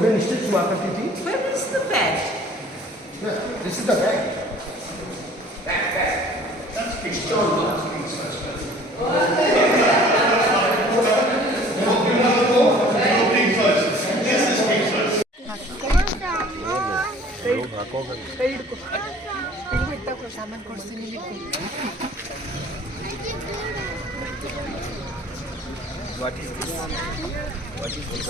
golden stitch marker Titi. Where is the bed? Yeah, this is the bag. ಸಾಮಾನು ಕೊಡ್ತೀನಿ What is this? What is this?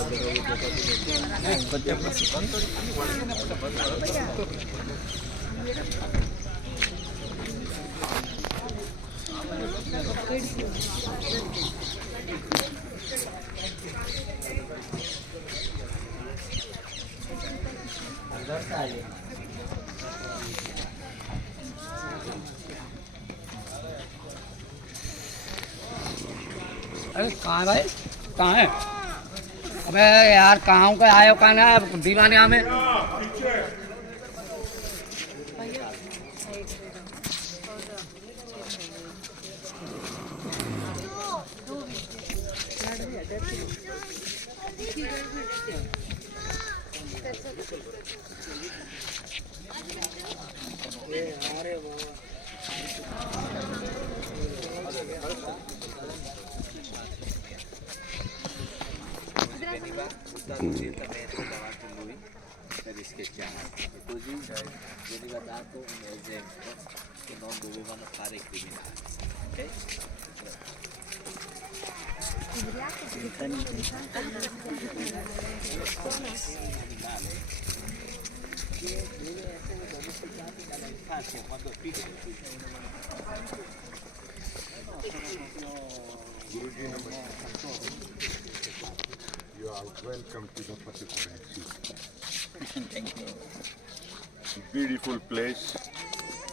अरे कहाँ भाई कहाँ है? अबे यार कहाँ का आयो कहाँ ना दीवाने में Rischi così veniva dato un esempio che non dovevano fare i criminali, ok? Criminale che deve essere domesticato dall'infanzia quando è piccolo. You are welcome to the Fatehpur. Thank you. Beautiful place.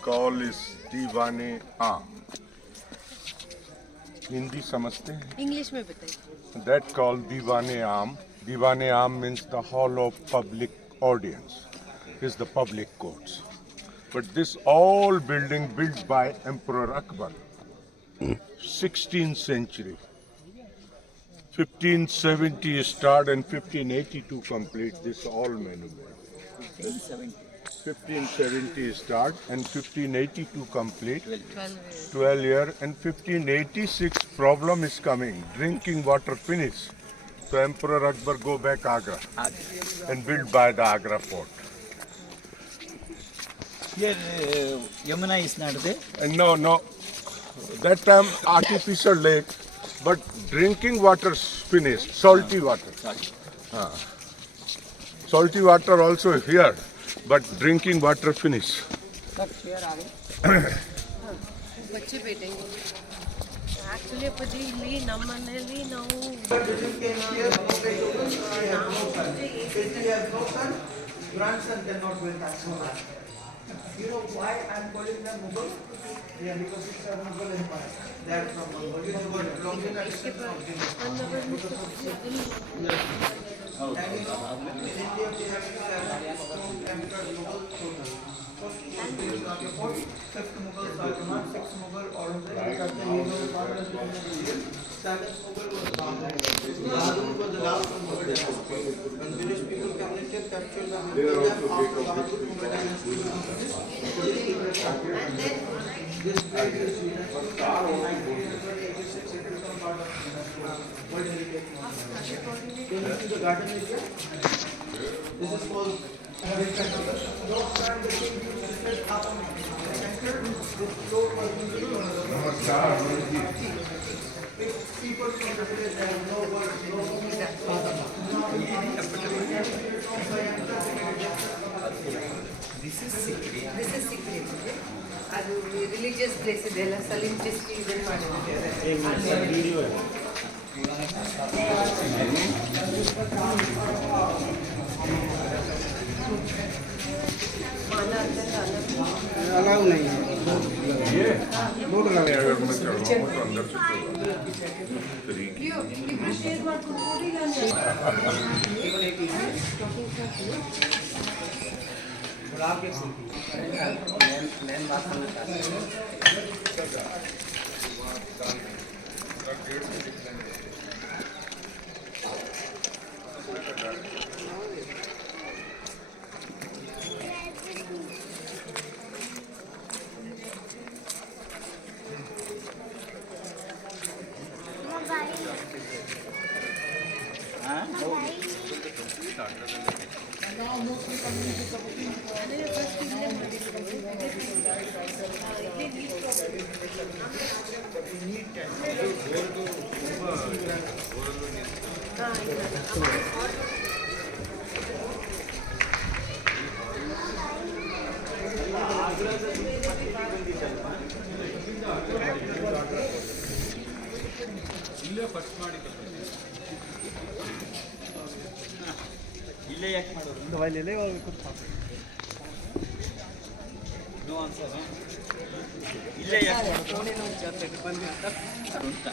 Call is Diwane Aam. Hindi समझते हैं? English में बताइए. That called Diwane Aam. Diwane Aam means the hall of public audience. Is the public courts. But this all building built by Emperor Akbar, 16th century. 1570 start and 1582 complete this all monument. 1570 start and 1582 complete. 12 year and 1586 problem is coming. Drinking water finish. So Emperor Akbar go back Agra and build by the Agra fort. Here Yamuna is not there. And no. That time artificial lake, but drinking water finished. Salty water. Salty water also here, but drinking water finished. बच्चे बैठेंगे. Actually Appaji ಇಲ್ಲಿ ನಮ್ಮ ಮನೆಯಲ್ಲಿ ನಾವು Grandson cannot build Taj Mahal. You know why I'm calling them Mughal? Yeah, because it's a Mughal empire. They are from Mongolia. You know what? Long generation of and you know, in India we have 7 emperors Mughal total. First Mughal is Raja, fifth Mughal Shahjahan, sixth Mughal Aurangzeb, after he was father seventh Mughal was Bahadur. Bahadur was the last of Mughal dynasty. When British people captured them after Bahadur Mughal dynasty was finished. And then this place is UNESCO in 1986. It became part of UNESCO World Heritage Monument. Can you see the garden area? This is called Heritage. Those times the king used to sit up on the center. This floor was usually on the if people from the village have no work, no food, This is secret. Okay? ಅದು religious place ಇದೆಲ್ಲ ಸಲೀಂ ಚಿಸ್ತಿ ಇದನ್ನು ಮಾಡಿದ್ದಾರೆ. Allow नहीं है. बोल रहा है. अगर मैं चढ़ाऊँ तो अंदर से गुलाब के फूल. मैं बात करना चाहता हूँ. need 10. ಇಲ್ಲೇ ಯಾಕೆ ಮಾಡೋದು ನೋ ಆನ್ಸರ್ ಇಲ್ಲೇ ಯಾಕೆ ಅಂತ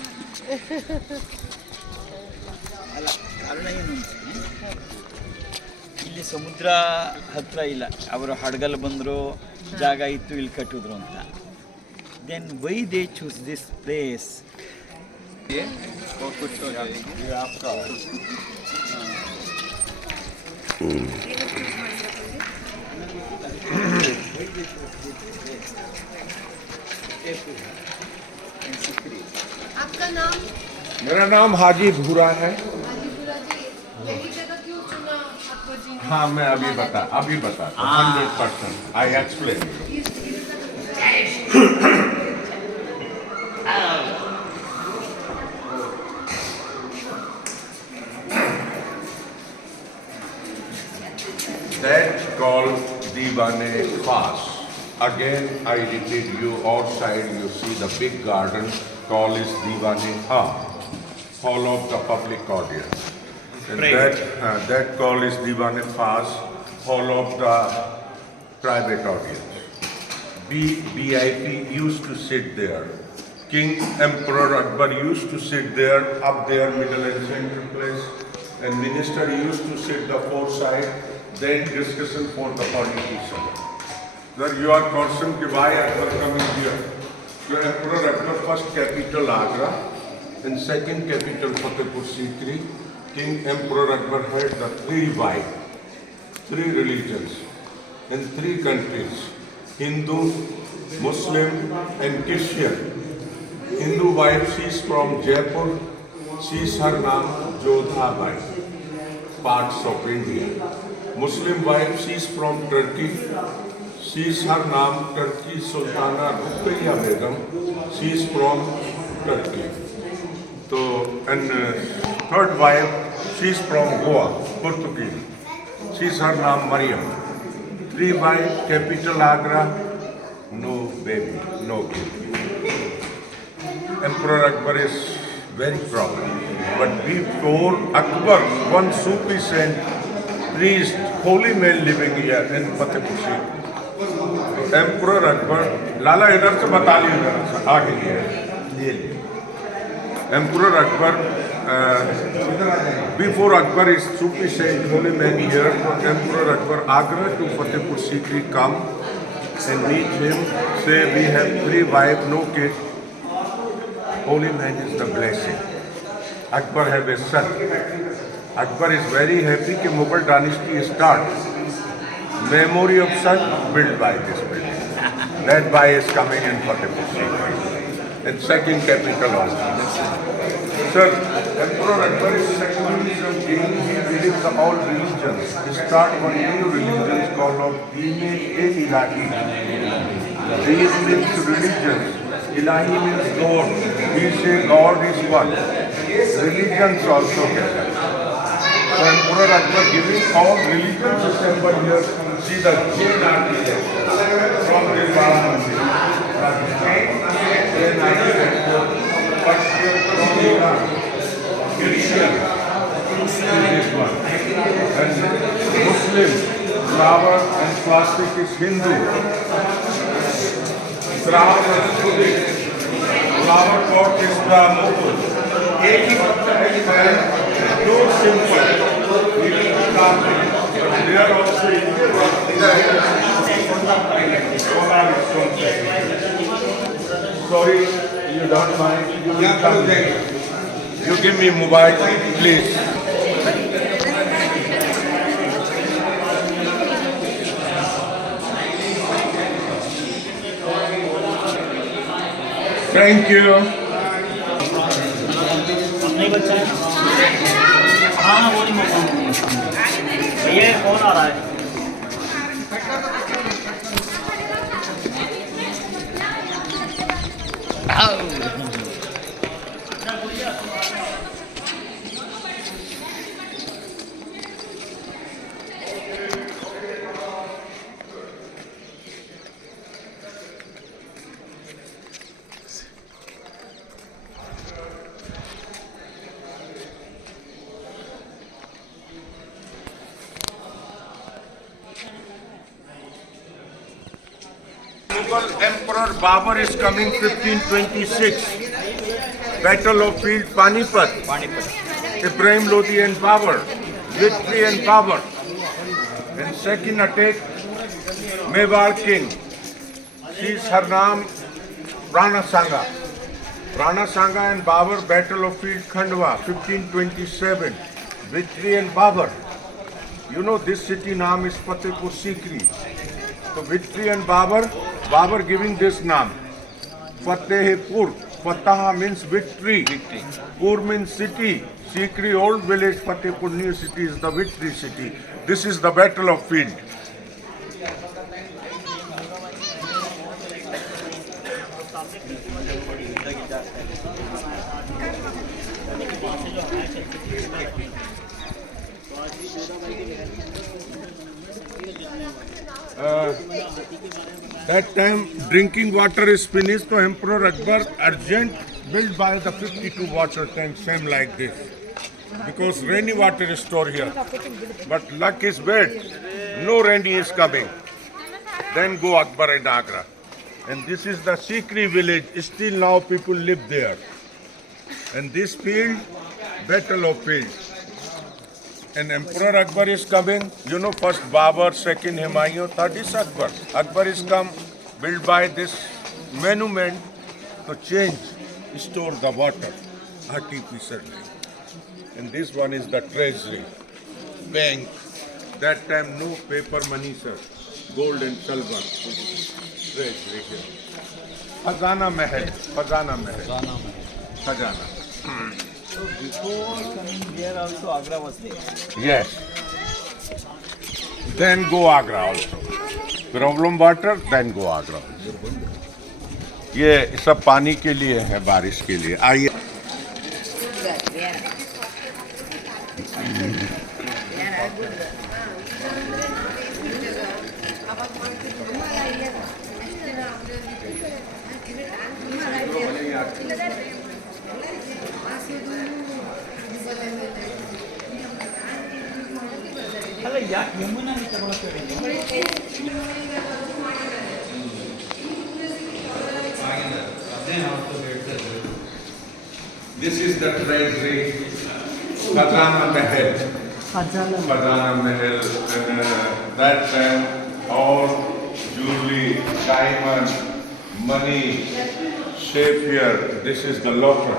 ಅಲ್ಲ ಕಾರಣ ಏನು ಅಂದರೆ ಇಲ್ಲಿ ಸಮುದ್ರ ಹತ್ರ ಇಲ್ಲ, ಅವರು ಹಡಗಲ್ಲಿ ಬಂದರು, ಜಾಗ ಇತ್ತು, ಇಲ್ಲಿ ಕಟ್ಟಿದ್ರು ಅಂತ. Then why they choose this place? आपका नाम? मेरा नाम हाजी भूरा है। हाजीपुरा जी, यही जगह क्यों चुना अकबर जी ने? हाँ, मैं अभी बता 100%। I explain. That's called Diwane Khas. Again, I repeat you outside, you see the big garden called is Diwane Khas, hall of the public audience. And that call is Diwane Khas, hall of the private audience. VIP used to sit there. King Emperor Akbar used to sit there, up there, middle and center place. And minister used to sit the fourth side. Then discussion for the politician. Sir, you are concerned why Akbar coming here. So Emperor Akbar first capital Agra and second capital Fatehpur Sikri. King Emperor Akbar had the three wives, three religions and three countries, Hindu, Muslim and Christian. Hindu wife, she is from Jaipur, she is her name Jodha Bai, parts of India. Muslim wife, she is from Turkey, she is her name Turkey Sultana Ruqayya Begum, she is from Turkey. So, and third wife, she is from Goa, Portuguese, she is her name Mariam. Three wives, capital Agra, no baby, no kid. Emperor Akbar is very proud. But before Akbar, one sufficient priest, holy man living here in Fatehpur Sikri. Emperor Akbar, Lala इधर से बता लीजिए जरा सा आगे ये लिए. Emperor Akbar, before Akbar is sufficient holy man here, Emperor Akbar Agra to Fatehpur Sikri come and meet him, say we have three wives, no kids. Holy man is the blessing. Akbar have a son. Akbar is very happy that Mughal dynasty starts. Memory of son built by this building. That by is coming in Fatehpur Sikri. And second capital also. Sir, Emperor Akbar is secularism king. He believes all religions. He start one new religion called Deen-e-Ilahi. Deen means religions. Ilahi means God. We say God is one. Religions also gather. So Emperor Akbar giving all religions assembled here. See the Jain architect from this Varanasi. Jain architect. Christian. This one. And Muslim. Flower and plastic is Hindu. Flower pot is the Mughal. एक ही पत्थर है, दो simple. They are also Indian. Sorry, you don't mind. You will come. You give me mobile, please. Thank you. नहीं बच्चा है हाँ वो नहीं मौका भैया कौन आ रहा है Oh. Mughal Emperor Babur is coming 1526. Battle of Field Panipat. Ibrahim Lodi and Babur. Victory and Babur. And second attack, Mewar King. She's her name, Rana Sanga. Rana Sanga and Babur, Battle of Field Khandwa, 1527. Victory and Babur. You know this city name is Fatehpur Sikri. So Victory and Babur, Babur giving this name. Fatehpur. Fatah means victory. Pur means city. Sikri old village, Fatehpur new city is the victory city. This is the Battle of Field. That time drinking water is finished, so Emperor Akbar urgent built by the 52 water tanks, same like this. Because rainy water is stored here. But luck is bad. No rainy is coming. Then go Akbar and Agra. And this is the Sikri village. Still now people live there. And this field, Battle of Field. And Emperor Akbar is coming. You know, first Babur, second Humayun, third is Akbar. Akbar is come, built by this monument to change, store the water artificially. And this one is the treasury, bank. That time no paper money, sir. Gold and silver. Treasury here. Khazana Mahal. Khazana Mahal. Khazana. So before coming here also Agra was there. Yes. Then go Agra also. Problem water, then go Agra. ये सब पानी के लिए है, बारिश के लिए. आइए. ಅಲ್ಲ ಯಾಕೆ ಯಮುನಾ ತಗೊಳಕ್ಕೆ This is the treasury, Khazana Mahal. Khazana Mahal. And that time, all jewelry, diamond, money, sapphire. This is the locker.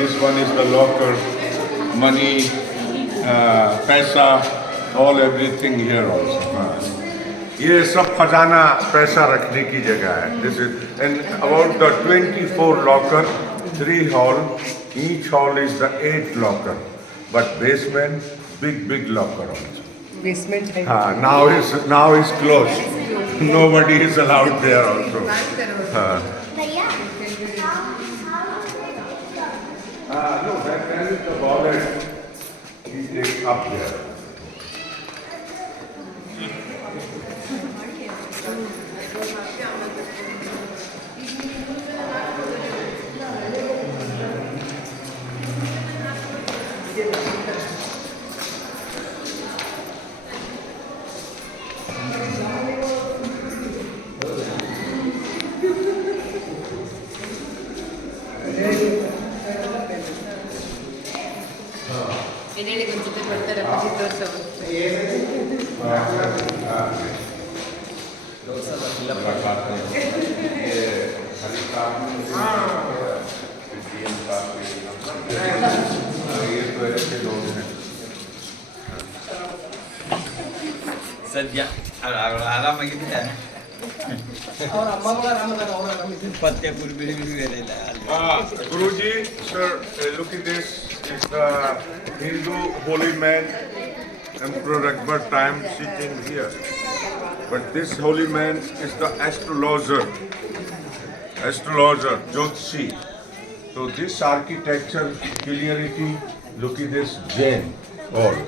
This one is the locker, money, paisa, all everything here also. ये सब खजाना पैसा रखने की जगह है. This is and about the 24 locker, 3 hall. Each hall is the 8 locker, but basement big locker also. Basement है. Now is closed. Nobody is allowed there also. No, that time is the wallet. He takes up there. ಸದ್ಯ ಆರಾಮಾಗಿದ್ದೆ ಫತೇಪುರ್ ಬೇರೆ ಇಲ್ಲ Guruji, sir, look at this. It's the Hindu holy man, Emperor Akbar time sitting here. But this holy man is the astrologer, Jyotshi. So this architecture, clarity, look at this Jain all.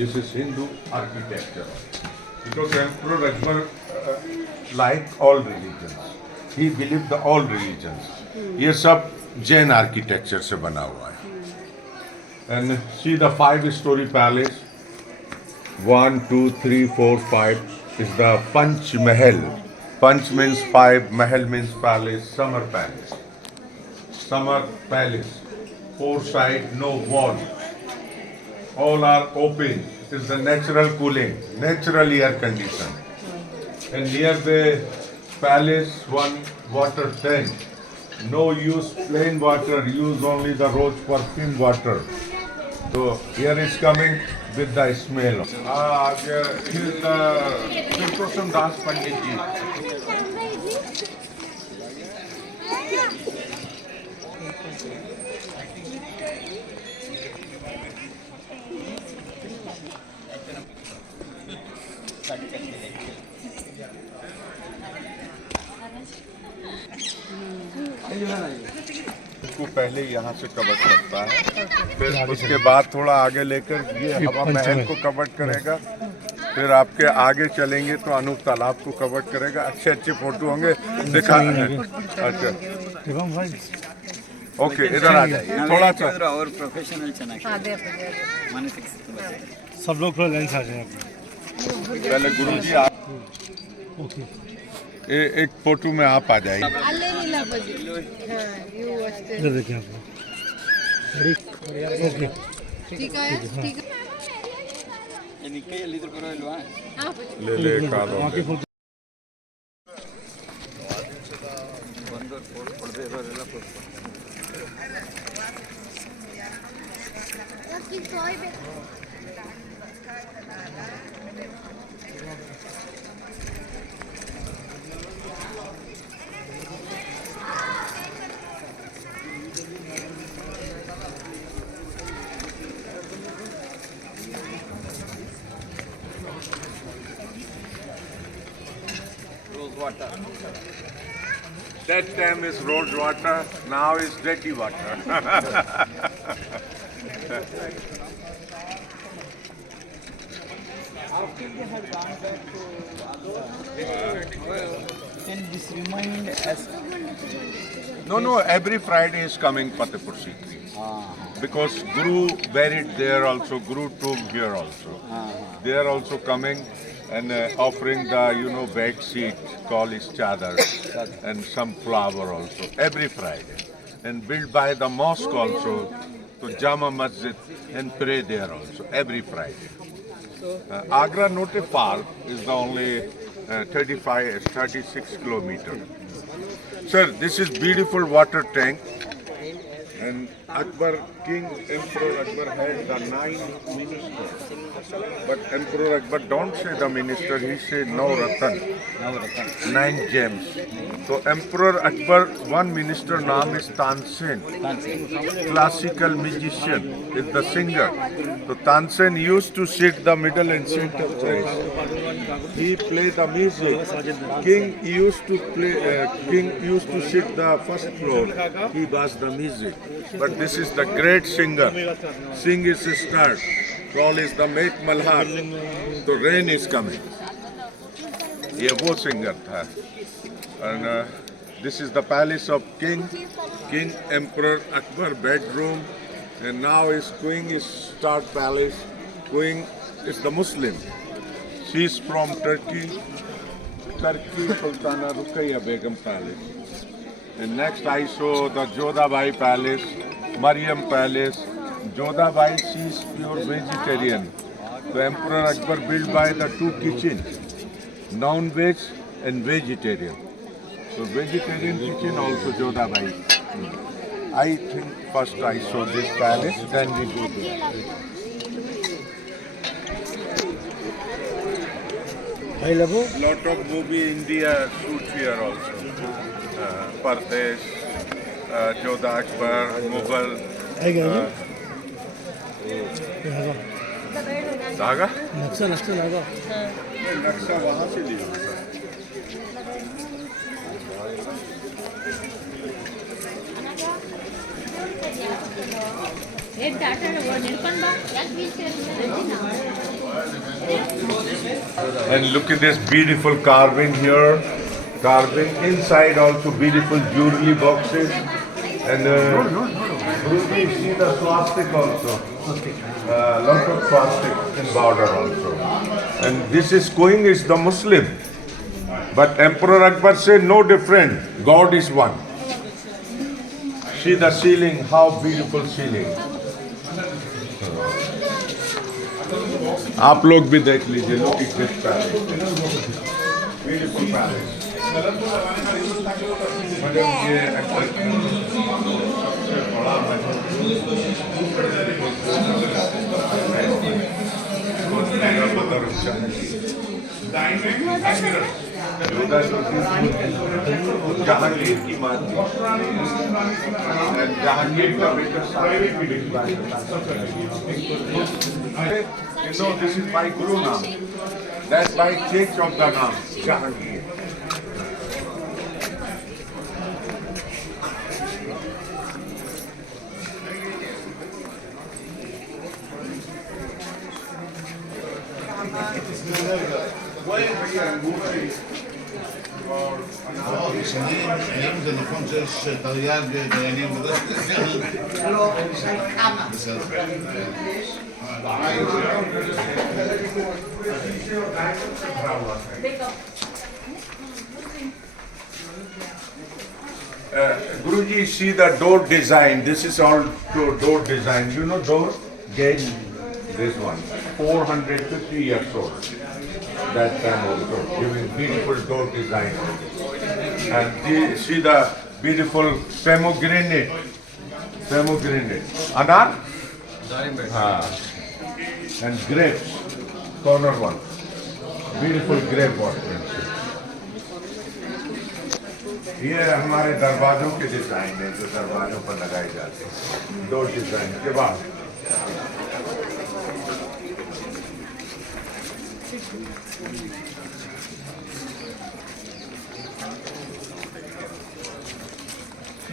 This is Hindu architecture. Because Emperor Akbar liked all religions. He believed the all religions. ये सब Jain architecture से बना हुआ है. And see the 5-story palace. 1, 2, 3, 4, 5 is the Panch Mahal. Panch means 5, Mahal means palace, summer palace. Summer palace. 4 side, no wall. All are open. It is the natural cooling, natural air condition. And near the palace, one water tank. No use plain water, use only the rose perfume water. So here is coming with the smell. Here is Tirupusam Das Pandit ji. इसको पहले यहाँ से cover करता है, फिर उसके बाद थोड़ा आगे लेकर ये हवा महल को कवर करेगा, फिर आपके आगे चलेंगे तो अनूप तालाब को कवर करेगा। अच्छे अच्छे फोटो होंगे, दिखा। अच्छा ओके, इधर आ जाइए थोड़ा सा। और प्रोफेशनल ಚೆನ್ನಾಗಿ मानसिक सब लोग थोड़ा लाइन से आ जाए। पहले गुरु जी आप एक फोटो में आप आ जाइए। इधर देखिए आप। ओके ठीक है ठीक है ಈ ಕೈಯಲ್ಲಿ ಇದ್ರ ಪರವಾಗಿಲ್ವಾ ले ले कालो ಬಂದವರು ಫೋಟೋ ಕೊಡದೆ ಇರೋರೆಲ್ಲ photo water. That time is rose water, now is dirty water. Can this remind us? No, every Friday is coming Fatehpur Sikri. Because Guru buried there also, Guru tomb here also. They are also coming and offering the, bed sheet, called is chadar, and some flower also, every Friday. And built by the mosque also, to Jama Masjid, and pray there also, every Friday. Agra not far, is the only 36 kilometers. Sir, this is beautiful water tank. And Akbar, King Emperor Akbar had the 9 ministers. But Emperor Akbar don't say the minister, he said no Ratan. 9 gems. So Emperor Akbar, one minister name is Tansen. Classical musician, is the singer. So Tansen used to sit the middle and center place. He played the music. King used to sit the first floor. He was the music. But this is the great singer. Sing is start. Call is the make malhar. So rain is coming. ये वो singer था. And this is the palace of King Emperor Akbar bedroom. And now is Queen is start palace. Queen is the Muslim. She is from Turkey, Sultana Ruqayya Begum Palace. And next I saw the Jodhabai Palace, Mariam Palace. Jodhabai, she is pure vegetarian. The Emperor Akbar built by the 2 kitchens, non-veg and vegetarian. So vegetarian kitchen also Jodhabai. I think first I saw this palace, then we go there. Lot of movie India shoots here also. Pardesh, Jodha Akbar, Mughal. धागा? नक्शा धागा? नक्शा वहाँ से लिया। And look at this beautiful carving here. Carving inside also beautiful jewelry boxes. And Guruji, you see the swastika also. Lot of swastika in border also. And this is going is the Muslim. But Emperor Akbar said no different. God is one. See the ceiling, how beautiful ceiling. आप लोग भी देख लीजिए, look at this palace. Beautiful palace. मतलब ये सबसे बड़ा जहांगीर की मां थी, जहांगीर का बेटा You know, this is my Guru now. That's why I changed of the name, Jahangir. Nehmt en dan komt dus Italiaan bij nemen dat. Guruji, see the door design. This is all door design. You know door? Gate? This one. 450 years old. That time also. Giving beautiful door design. And see the beautiful pomegranate. Pomegranate. Anar? And grapes. Corner one. Beautiful grape ornaments. ये हमारे दरवाजों के design है जो दरवाजों पर लगाए जाते हैं। दो डिजाइन के बाद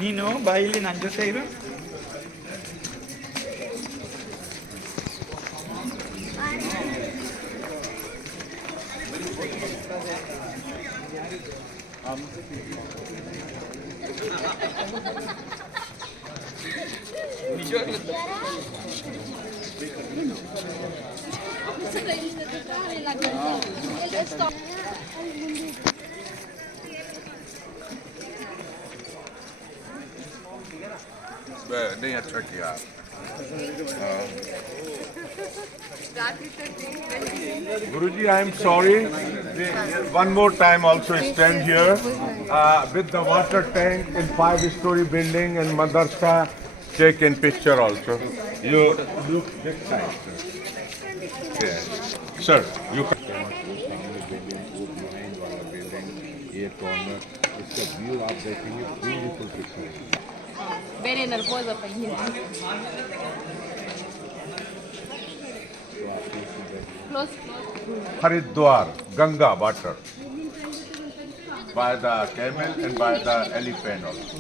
ನೀನು ಬಾಯಿಲಿ ನನ್ನ ಜೊತೆ ಇರು. नहीं अच्छा किया Guruji, I am sorry. One more time also stand here with the water tank in 5-story building and madrasa. Take in picture also. You look this side, sir. Yeah. Sir, you can. Corner. इसका view आप देखेंगे beautiful picture. Bene nervosa per Haridwar, Ganga water. By the camel and by the elephant also.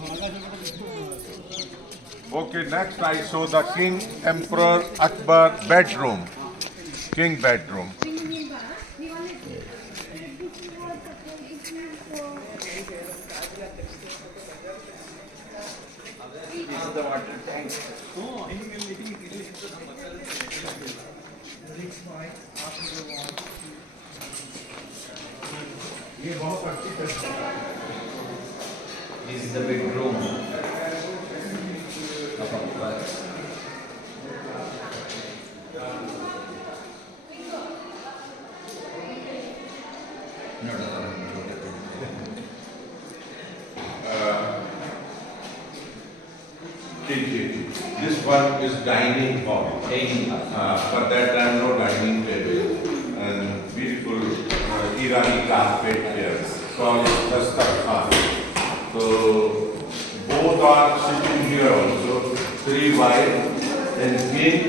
Okay, next I saw the King Emperor Akbar bedroom. King bedroom. This is the bedroom. This one is dining hall. But that time no dining table. And beautiful Irani carpet here. Called Dastarkhan. So both are sitting here also. 3 wives and king.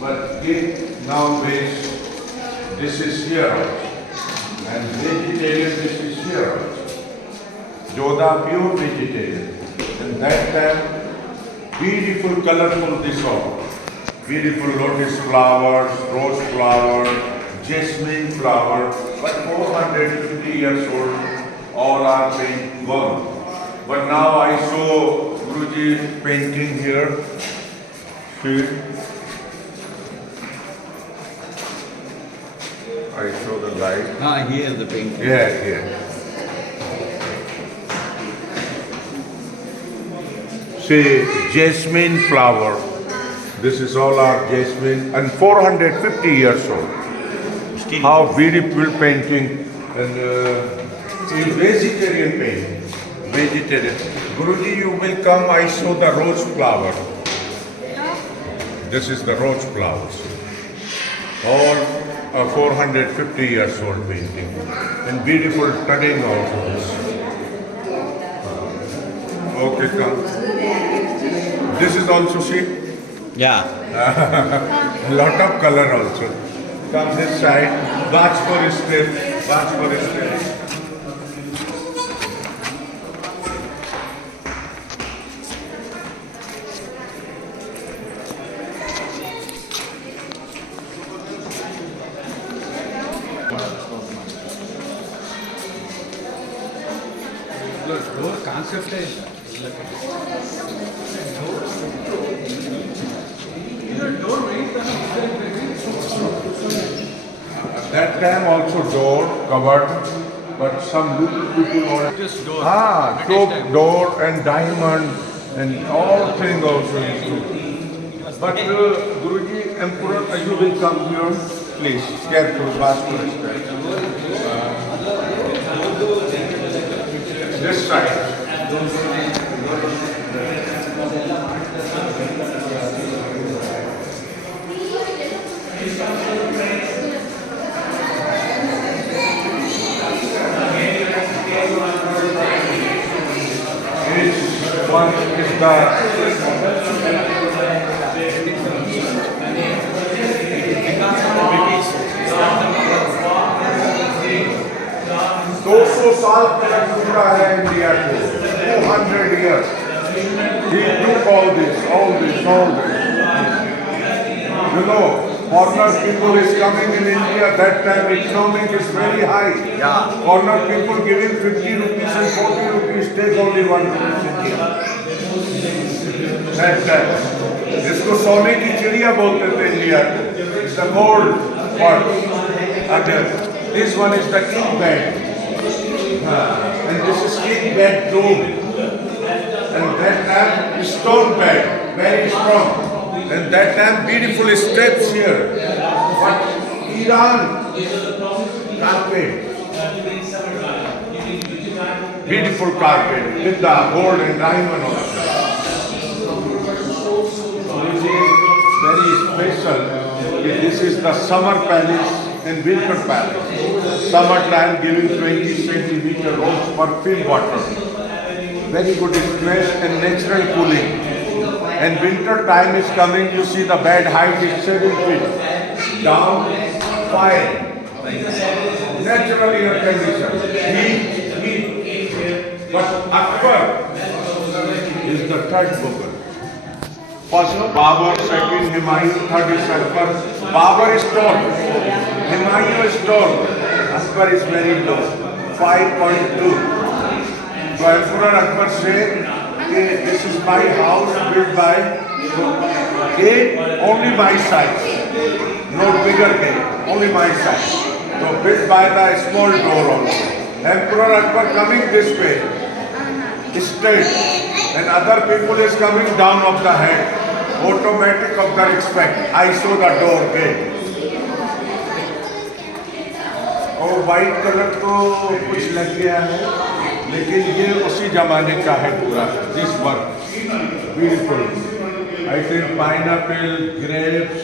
But king now based. This is here also. And vegetarian this is here also. Jodha pure vegetarian. And that time beautiful, colorful this all. Beautiful lotus flowers, rose flower, jasmine flower, but 450 years old, all are paint work. But now I saw Guruji painting here See? I show the light. Here the painting. Yeah, here. See, jasmine flower. This is all our jasmine and 450 years old. How beautiful painting and vegetarian painting. Vegetarian. Guruji, you will come, I show the rose flower. This is the rose flowers. All 450 years old painting. And beautiful studying also. Okay, come. This is also see? Yeah. Lot of color also. Come this side. Watch for step. Watch for step. Door concept है That time also door covered, but some little people want just door door and diamond and all things also used to. But Guruji, Emperor, you will come here, please. Careful, careful. This side. One is the 200 साल का टुकड़ा है India को 200 years. He took all this. You know, foreigner people is coming in India. That time economic is very high. Yeah. Foreigner people giving 50 rupees and 40 rupees, take only 1 rupee India. That time. इसको सोने की चिड़िया बोलते थे India को. It's the gold part. This one is the king bed. And this is king bed tomb. And that time stone bed, very strong. And that time beautiful steps here. But Iran carpet. Beautiful carpet with the gold and diamond also. Very special. This is the summer palace and winter palace. Summer time giving 20 centimeter rose perfume water. Very good smell and natural cooling. And winter time is coming, you see the bed height is 7 feet. Down 5. Natural air condition. Heat. But Akbar is the third Mughal. First Babur, second Humayun, third is Akbar. Babur is tall. Humayun is tall. Akbar is very low. 5.2. So Emperor Akbar said, this is my house built by gate only my size. No bigger gate, only my size. So built by the small door also. Emperor Akbar coming this way, straight, and other people is coming down of the head. Automatic of the respect. I saw the door gate. और white colour तो कुछ लग गया है, लेकिन ये उसी जमाने का है पूरा. This work beautiful. I think pineapple, grapes,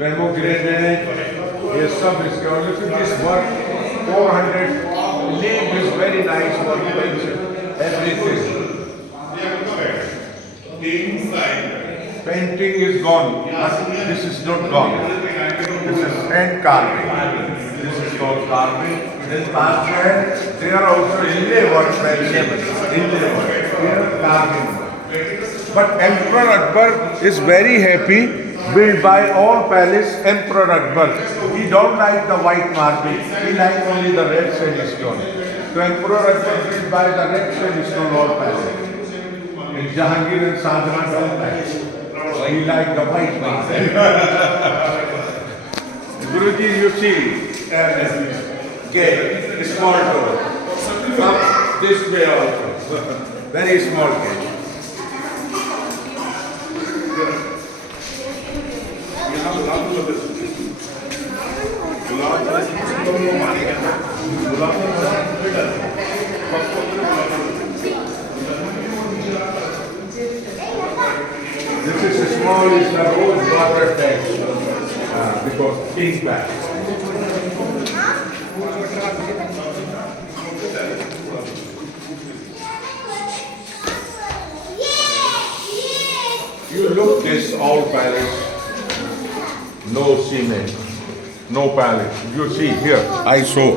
pomegranate, ये सब इसका. This work 400 leaf is very nice work. Everything. Painting is gone, but this is not gone. This is hand carving. This is called carving. This carving, they are also inlay work. Inlay work. Here carving. But Emperor Akbar is very happy. Built by all palace, Emperor Akbar. He don't like the white marble. He likes only the red sandstone. So Emperor Akbar built by the red sandstone all palace. In Jahangir and Shah Jahan don't like. He like the white one. Guruji, you see, gate, small door. Come this way also. Very small gate. This is small, is the rose water tank because pink bag. You look this all palace, no cement, no palace. You see here, I show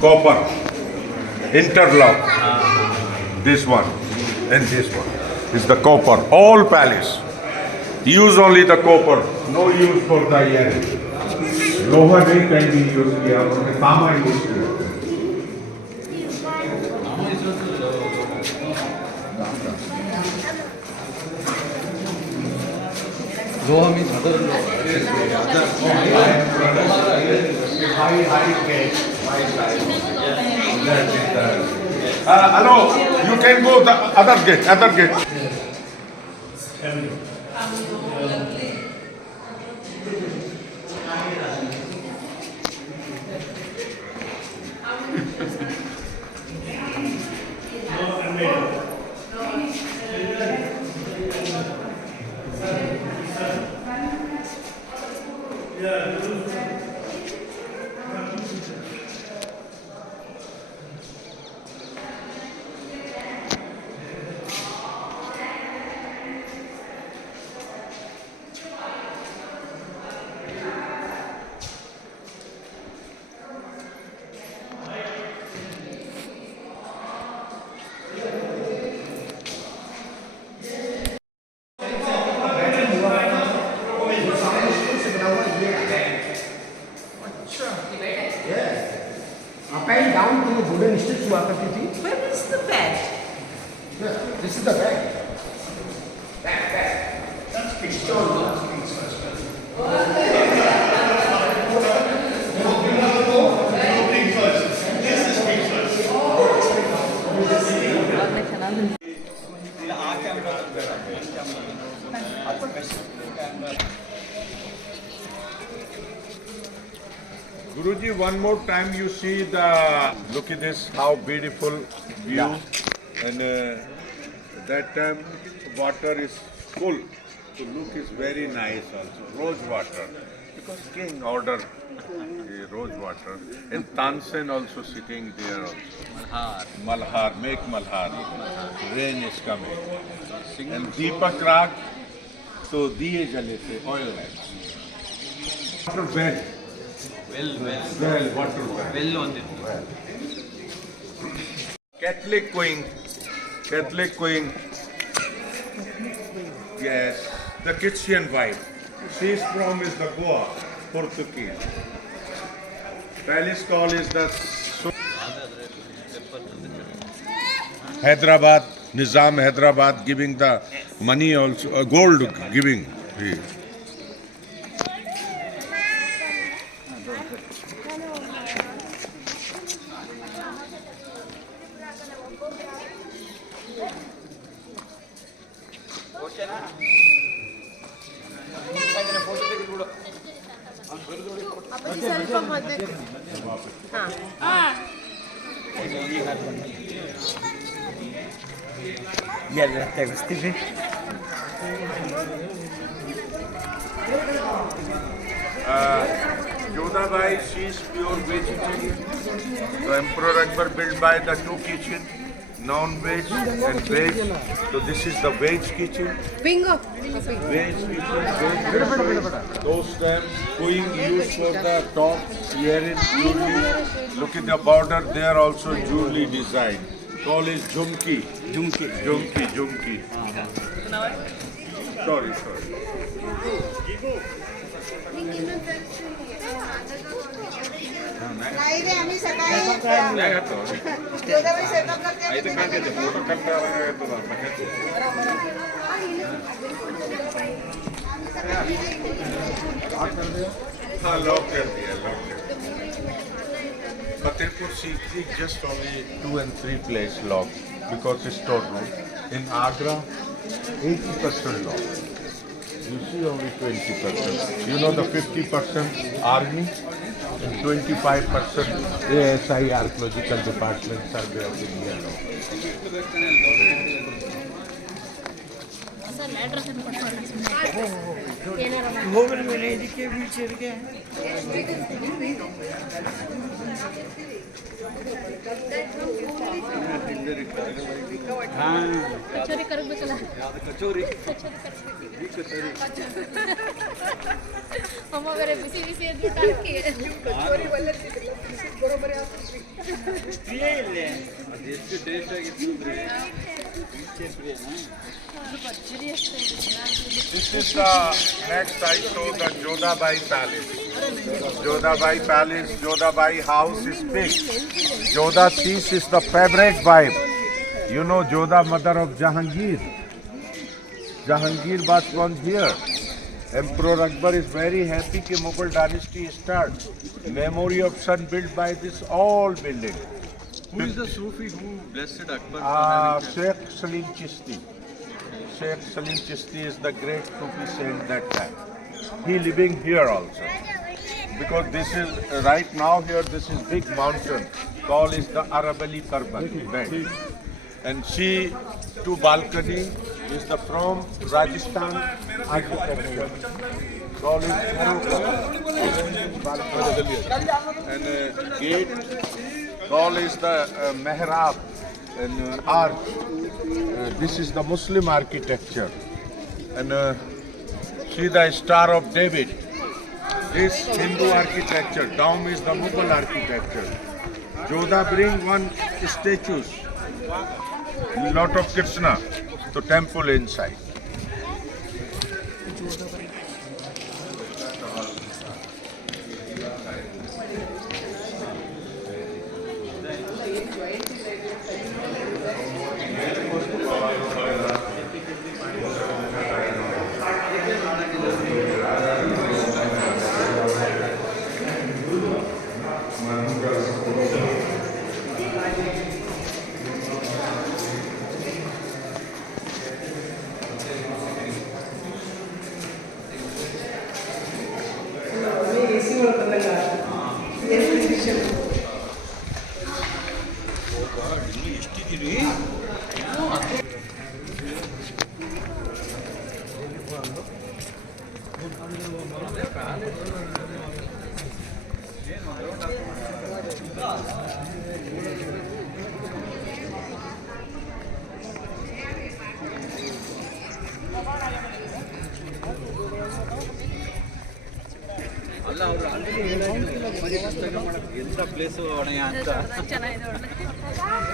copper, interlock, this one and this one is the copper, all palace. Use only the copper, no use for the iron. लोहा नहीं कहीं use किया, उन्होंने तांबा use किया. लोहा में other Hello, you can go the other gate, other gate. Up and down to wooden sticks हुआ करती थी. Where is the bed? This is the bag. Guruji, one more time you see the, look at this, how beautiful view. And that time water is full. So look is very nice also, rose water. Because king ordered rose water. And Tansen also sitting there also. Malhar, make Malhar. Rain is coming. And Deepak Rag, so diye jale the oil lamps. Water well. Well, water well. Well on it. Catholic queen. Yes, the Christian wife. She is from is the Goa, Portuguese. Palace call is the Hyderabad, Nizam Hyderabad giving the money also, gold giving. अपनी self मत हाँ Jodhabai, she is pure vegetarian. So Emperor Akbar built by the two kitchen, non-veg and veg. So this is the veg kitchen. Bingo. Veg kitchen, veg. Those times going used for the top, earring, jewelry. Look at the border, there also jewelry design. Call is Jhumki. Jhumki. Sorry. नाही रे आम्ही सकाळी जोधाबाई स्वयंपाक हाँ lock कर दिया lock कर दिया Fatehpur Sikri just only 2 and 3 place lock because it's store room. In Agra 80% lock. You see only 20%. You know the 50% army and 25% ASI archaeological department survey of India lock. Sir address ಅನ್ನು ಕೊಡ್ತಾರೆ ಏನಾರ mobile ಮೇಲೆ ಇದಕ್ಕೆ wheel ಚೇರ್ಗೆ kachori ಕರಗಬೇಕಲ್ಲ ಅಮ್ಮ ಬೇರೆ ಬಿಸಿ ಬಿಸಿ ಎದ್ದು ಹಾಕಿ ಅದೆಷ್ಟು taste ಆಗಿತ್ತು ಅಂದ್ರೆ This is the next I show the Jodhabai Palace. Jodhabai Palace, Jodhabai house is big. Jodha Sis is the favorite wife. You know Jodha mother of Jahangir. Jahangir was born here. Emperor Akbar is very happy that Mughal dynasty starts. Memory of son built by this all building. Who is the Sufi who blessed Akbar? Sheikh Salim Chishti. Sheikh Salim Chishti is the great Sufi saint that time. He living here also. Because this is, right now here, this is big mountain. Called is the Arabali Parbat band. And see, two balcony is the from Rajasthan architecture. Called is and gate. Called is the Mehrab and arch. This is the Muslim architecture. And see the Star of David. This Hindu architecture. Dome is the Mughal architecture. Jodha bring one statues. Lot of Krishna to temple inside.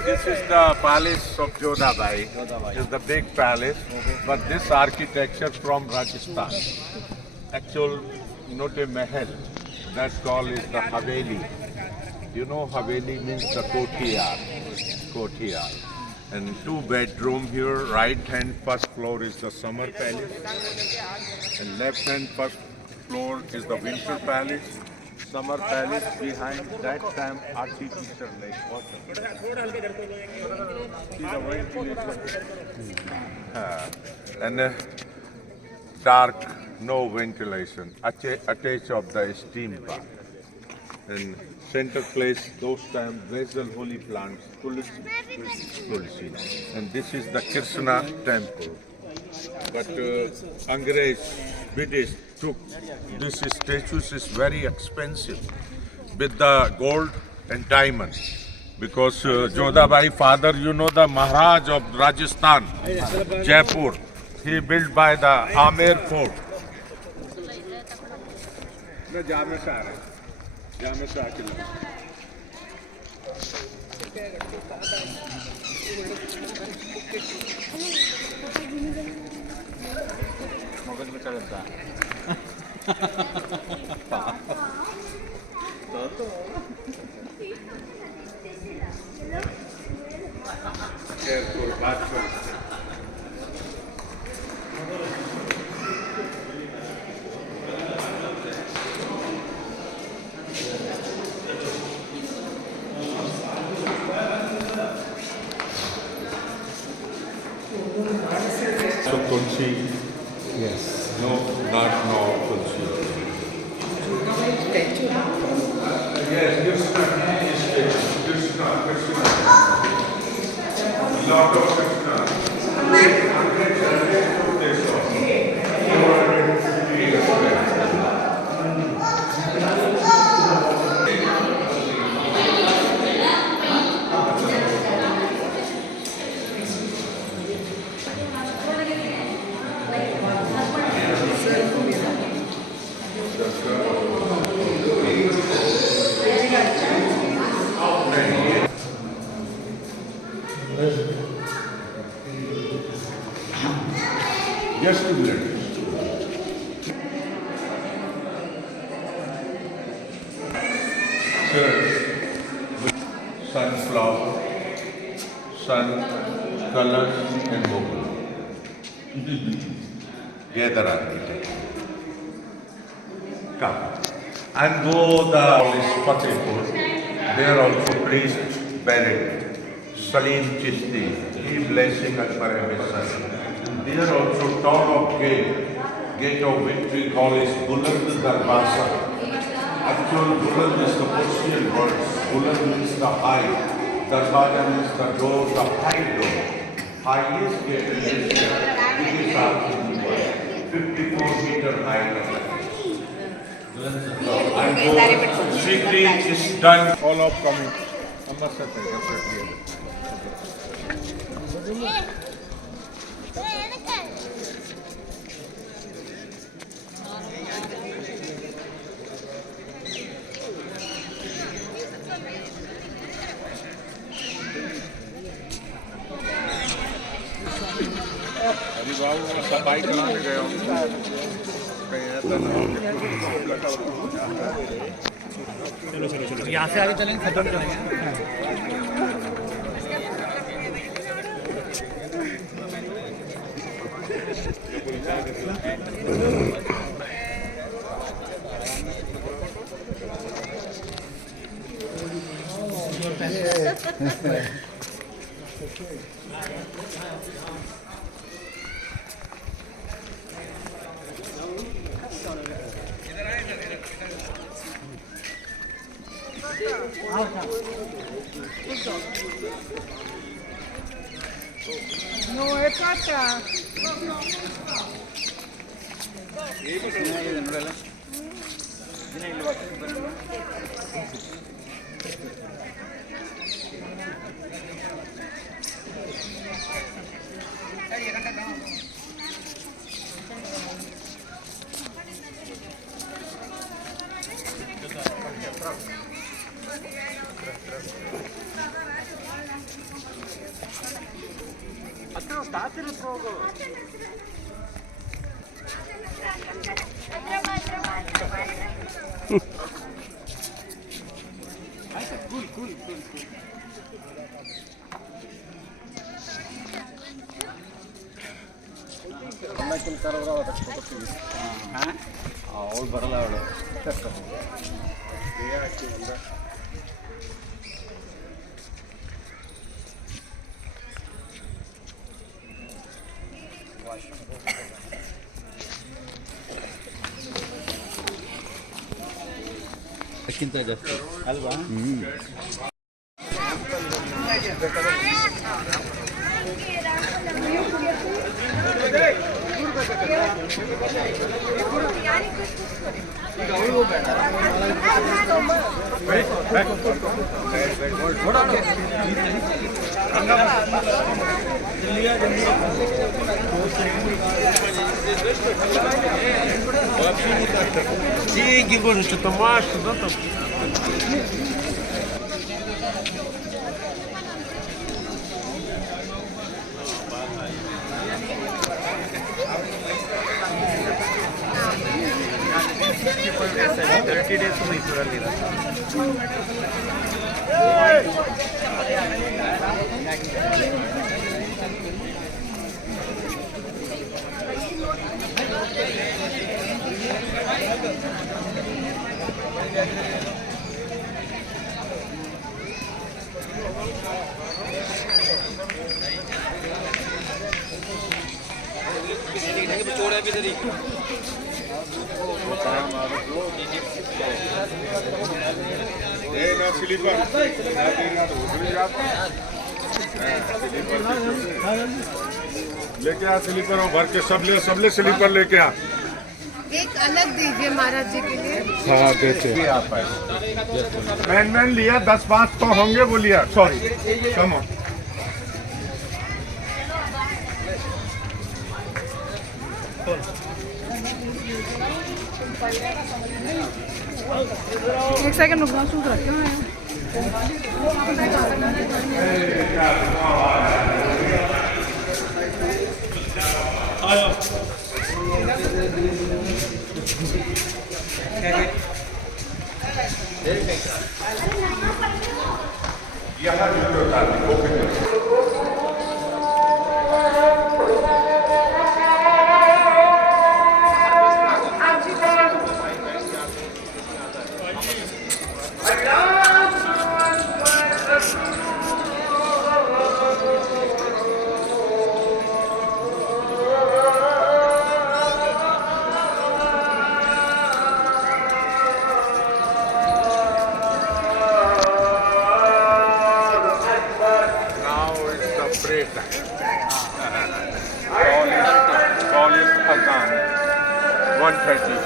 This is the palace of Jodhabai. It's the big palace, but this architecture from Rajasthan. Actual, not a mahal. That called is the Haveli. You know Haveli means the courtyard. Courtyard. And 2 bedroom here. Right hand first floor is the summer palace. And left hand first floor is the winter palace. Summer palace behind that time artificial lake water. See the ventilation. And dark, no ventilation. Attached of the steam bath. And center place, those time basil holy plants, tulsi. And this is the Krishna temple. But Angrez, British took this statues is very expensive with the gold and diamond. Because Jodhabai father, you know the Maharaj of Rajasthan, Jaipur, he built by the Amer fort. Mobile ಬೇಕಾಗತ್ತಾ এরপর বাদ করছে। So Tulsi, yes. No, not no Tulsi. Yes, Krishna, Krishna, Krishna. Lord of Krishna. 450 years back. Just a minute. Sir, sunflower, sun, colors and vocal. Gather architect. Come. And go the Fatehpur. There also priest buried. Salim Chishti. He blessing Akbar Ahmed son. There also town of gate of victory call is Buland Darbasa. Actual Buland is the Persian word. Buland means the high. Darbaja means the door, the high door. Highest gate in Asia. It is 54-meter high. And secret is done. All of coming. अभी बाबू मैं सफाई कराने गया हूँ यहाँ से आगे चलेंगे खत्म करेंगे No, it's not. ಅವ್ರು ಬರಲ್ಲ ಅವಳು ಅದಕ್ಕಿಂತ ಜಾಸ್ತಿ ಅಲ್ವಾ Деньги, боже, что-то маш, что там? $30 days ಮೈಸೂರಲ್ಲಿ स्लीपर लेके आ स्लीपर और भर के सबले स्लीपर लेके आ। एक अलग दीजिए महाराज जी के लिए। हाँ देते मैन लिया 10-5 तो होंगे बोलिए सॉरी कम ऑन। एक सेकंड रुकना सूख रखे हैं। Call is Azan 1:30.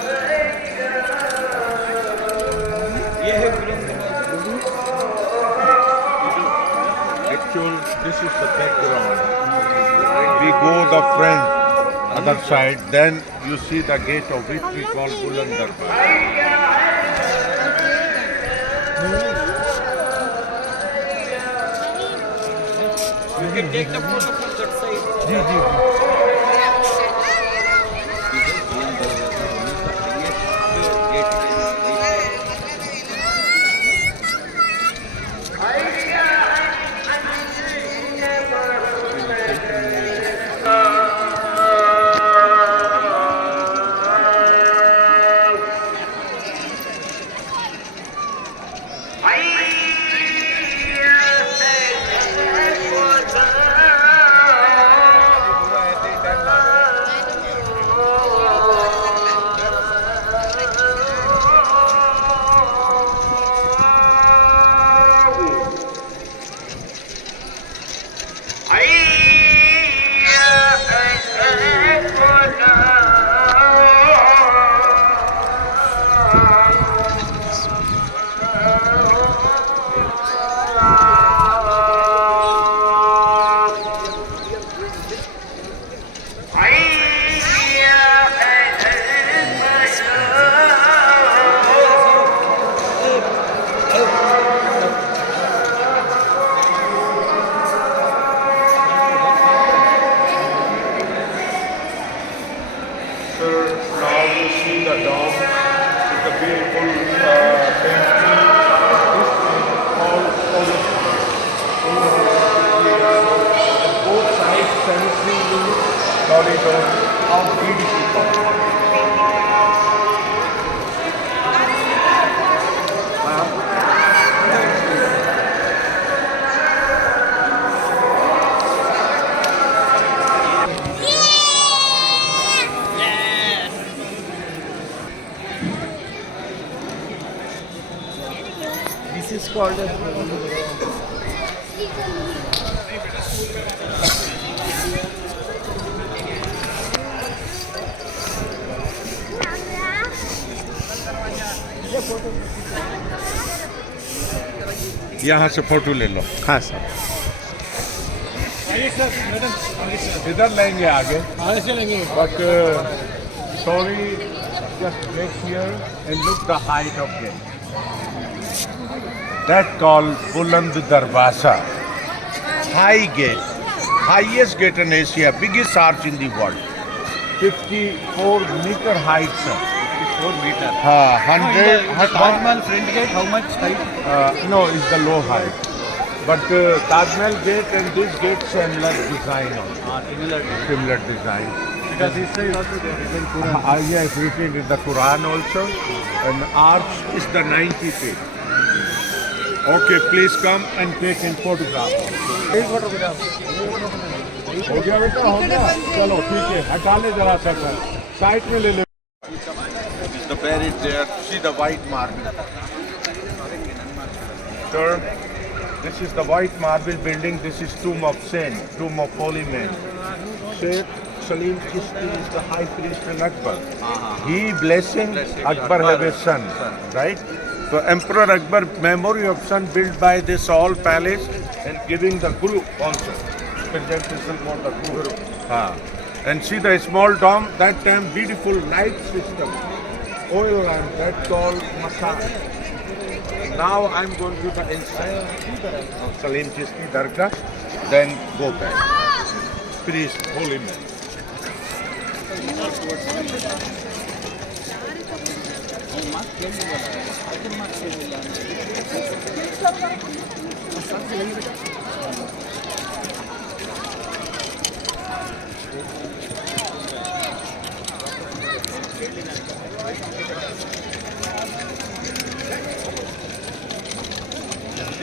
Actually, this is the background. We go the front, other side, then you see the gate of which we call Buland Darbar. You can take the photo from that side. This is called a यहाँ से photo ले लो। हाँ sir. इधर लेंगे आगे आगे चलेंगे। but sorry just wait here and look the height of gate that called Buland Darwaza, high gate, highest gate in Asia, biggest arch in the world, 54 meter height sir. 4 meter. 100 Taj Mahal front gate, how much height? no, it's the low height. But Taj Mahal gate and this gate similar design on. Similar. Similar design. Because he says yes, written in the Quran also, and arch is the 90 feet. Okay, please come and take in photograph. हो गया बेटा, हो गया, चलो ठीक है, हटा ले जरा सा साइड में ले ले. The buried there, see the white marble. Sir, this is the white marble building. This is tomb of saint, tomb of holy man. Sheikh Salim Chishti is the high priest in Akbar. He blessing Akbar have a son, right? So Emperor Akbar memory of son built by this all palace and giving the Guru also. Presentation for the Guru. And see the small dome, that time beautiful light system. Oil lamp, that's called massage. Now I'm going to the inside of Salim Chishti Dargah, then go back. Priest, holy man.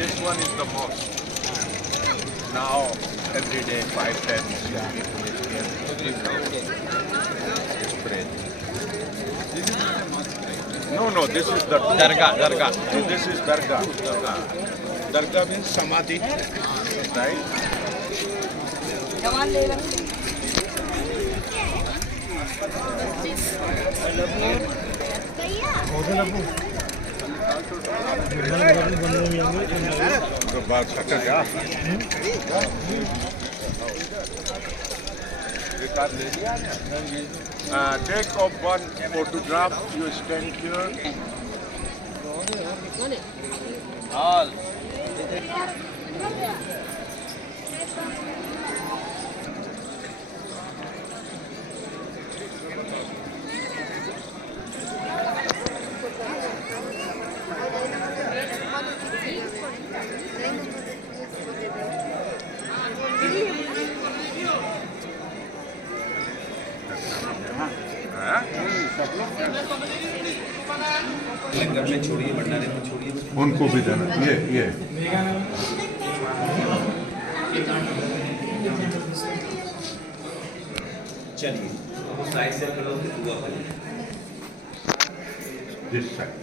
This one is the mosque. Now, every day, 5 times, people is here. Pray. No, this is the Dargah. This is Dargah. Dargah means Samadhi, right? Take up one photograph. You stand here. All. उनको भी देना. ये. चलिए side से करो तो दुआ करिए. This side.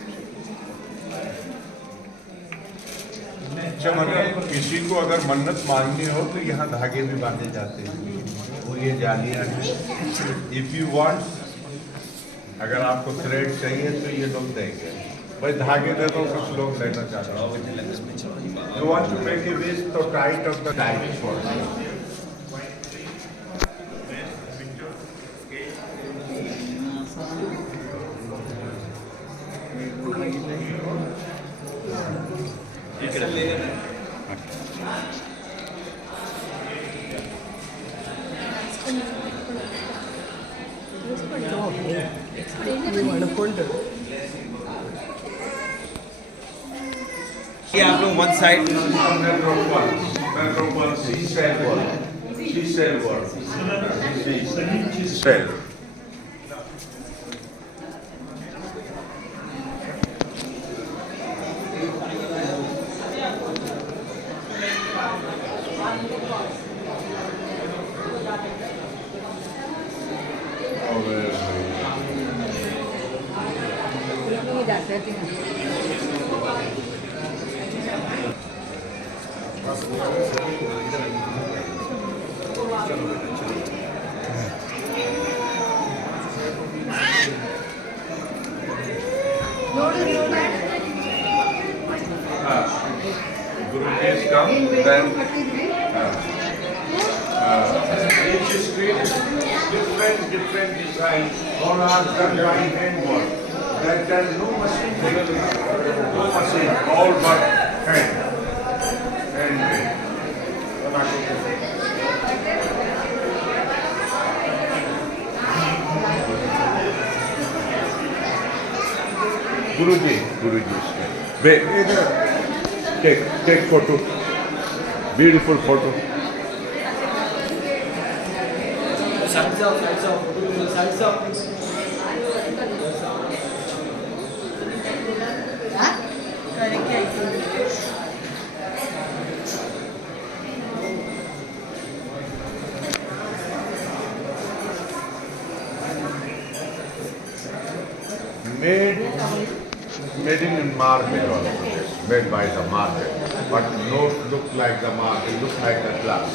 किसी को अगर मन्नत मांगनी हो तो यहाँ धागे भी बांधे जाते हैं. वो ये जालियाँ हैं. If you want, अगर आपको थ्रेड चाहिए तो ये लोग देंगे. भाई धागे दे दो, कुछ लोग लेना चाहते हैं. You want to make a wish तो tight of the tight for. ये आप लोग one side Cell. Guru is come, then each screen is different design. All are done by handwork. That there's no machine, all but hand. Guruji is there. Wait, take photo. Beautiful photo. Made in market also, yes, made by the market, but not look like the market, look like the glass.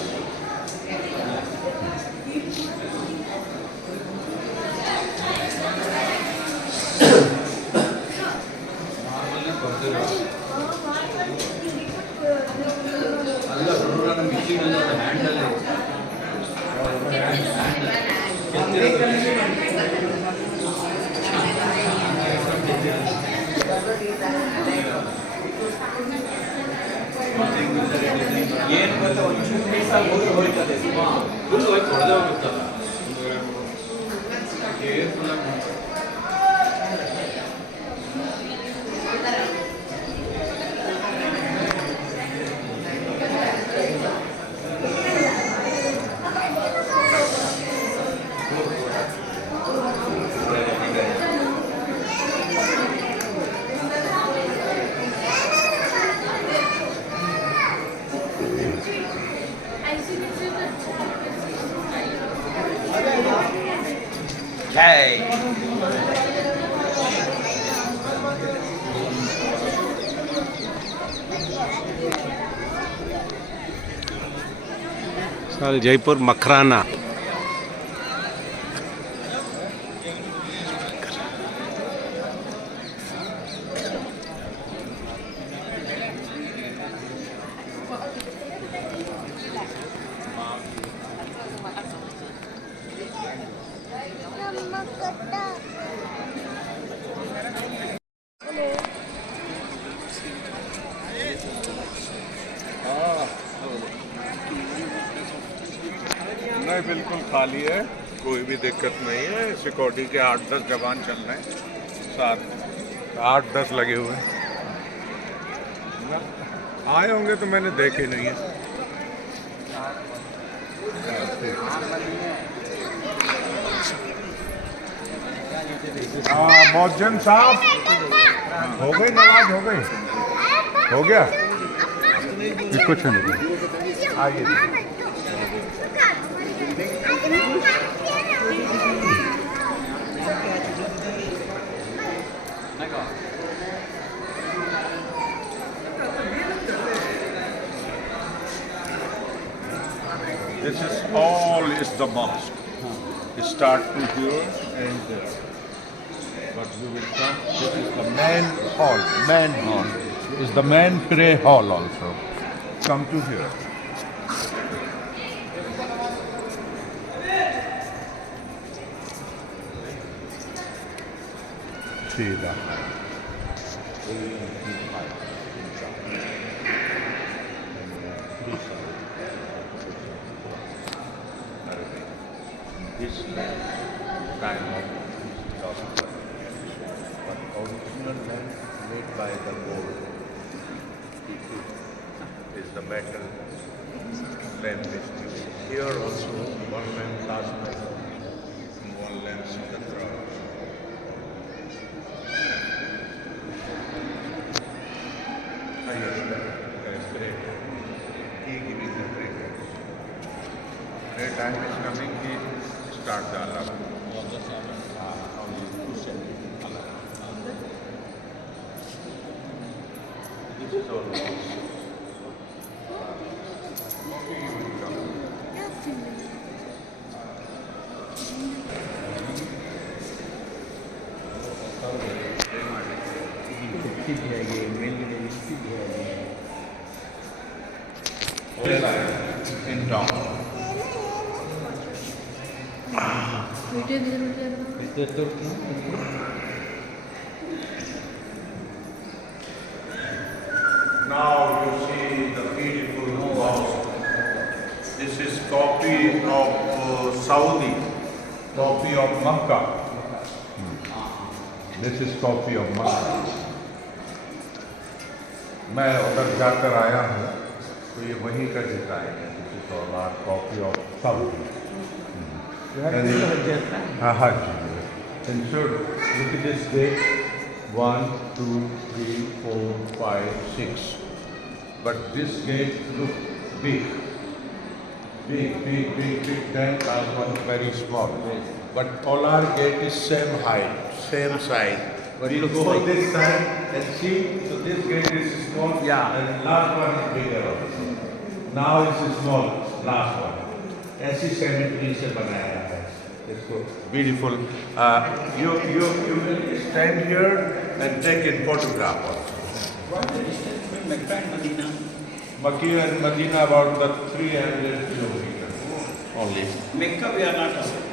ಏನು ಗೊತ್ತಾ ಒಂಚೂರು ಪೀಸಾಗಿ ಹೋಗ್ತದೆ full ಹೋಗಿ ಹೊಡೆದೇ ಹೋಗುತ್ತಲ್ಲ. Hey. Sir Jaipur Makrana नहीं, बिल्कुल खाली है, कोई भी दिक्कत नहीं है। सिक्योरिटी के 8-10 जवान चल रहे हैं, साथ 8-10 लगे हुए हैं। आए होंगे तो मैंने देखे नहीं है। मौजम साहब, हो गई नमाज, हो गई, हो गया, कुछ नहीं, आइए। This is all is the mosque. You start to here and there. But we will come. This is the main hall. Main hall is the main prayer hall also. Come to here. See that. This kind of but original lamp made by the gold is the metal lamp is used. Here also one lamp Taj Mahal and one lamp Singatra. Great time is coming. Start the alarm. This is all. In town. Now you see the beautiful mosque. This is copy of Saudi, copy of Makkah. This is copy of Makkah. मैं उधर जाकर आया हूँ तो ये वहीं का design है। This is all are copy of Saudi. And should look at this gate. 1, 2, 3, 4, 5, 6. But this gate look big. Big. Then last one very small. But all our gate is same height, same size. But you go this side and see, so this gate is small, and last one is bigger also. Now it's small, last one. ऐसी symmetry से बनाया है इसको beautiful. You will stand here and take a photograph also. What is the distance between Mecca and Medina? Makkah and Medina about the 300 kilometers only. Mecca we are not aware.